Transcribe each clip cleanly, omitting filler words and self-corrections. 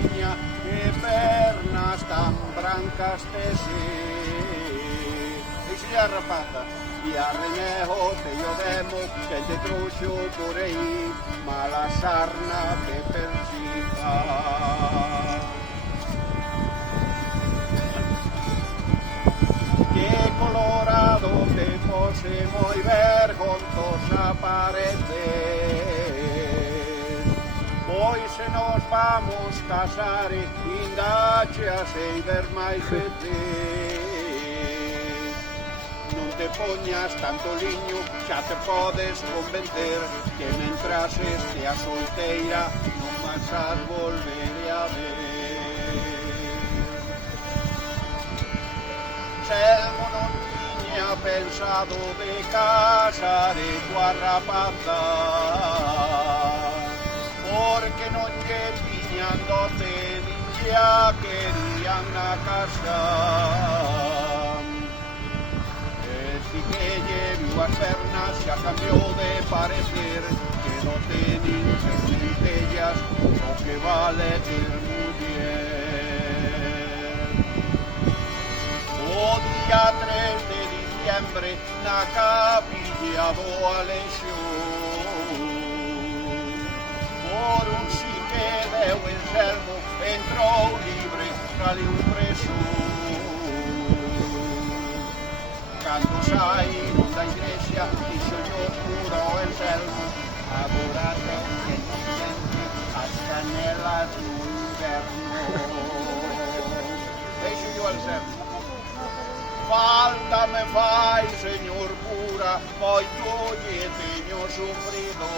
Rosiña, que pernas tan brancas tes. Dixo a rapaza, e a reñejo te yo demo, que te trouxo por aí, mala sarna te persiga. Que colorado te pose moi vergonzosa pareces. Pois se nos vamos casar, inda che a sei ver máis veces. Non te poñas tanto liño, xa te podes convencer, que mentras estea solteira non vas a volver a ver. Selmo non tiña pensado de casar coa rapaza, porque non lle tiñan dote, nin lle a querían na casa. Si que lle viu as pernas, xa cambiou de parecer, que non tenin ser lentellas, o que vale ter muller. O día 3 de diciembre, na capilla do Aleixo, por un sí que deu enfermo, entrou libre, cale un preso. Cando saíron da igrexa, dixolle o cura ao enfermo, agora ten que xente as canelas no inverno. Deixo-llo ao enfermo. Falta me fai, señor cura, moito lle teño sufrido.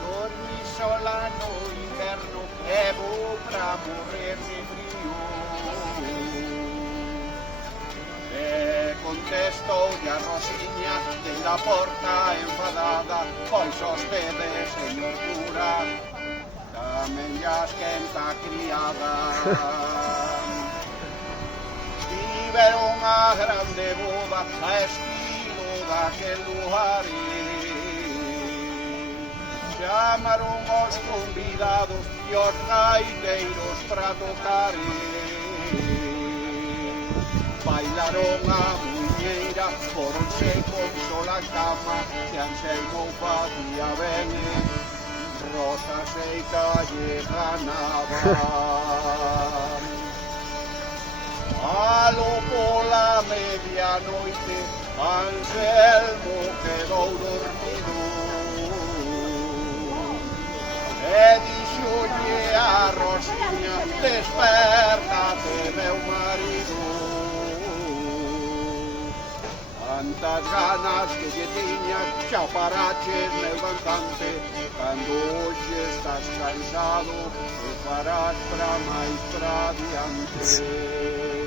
Dormi sola no inverno e vou pra morrer de frío. Contestoulle a Rosiña dende a porta enfadada, pois hostede, señor cura, tamén lle esquenta a criada. Tiveron a grande boda a estilo daquel lugar. Chamaron os convidados e os gaiteiros para tocar. Bailaron a muñeira, foronse con sola cama, que Anselmo facía ben, Rosa Seica lle ganaban. Alo pola medianoite, Anselmo quedou dormido, e dixolle a Rosiña, despertate meu marido. Tantas ganas que lle tiñas, xa paraches meu cantante, cando hoxe estás cansado, e farás pra máis pra diante.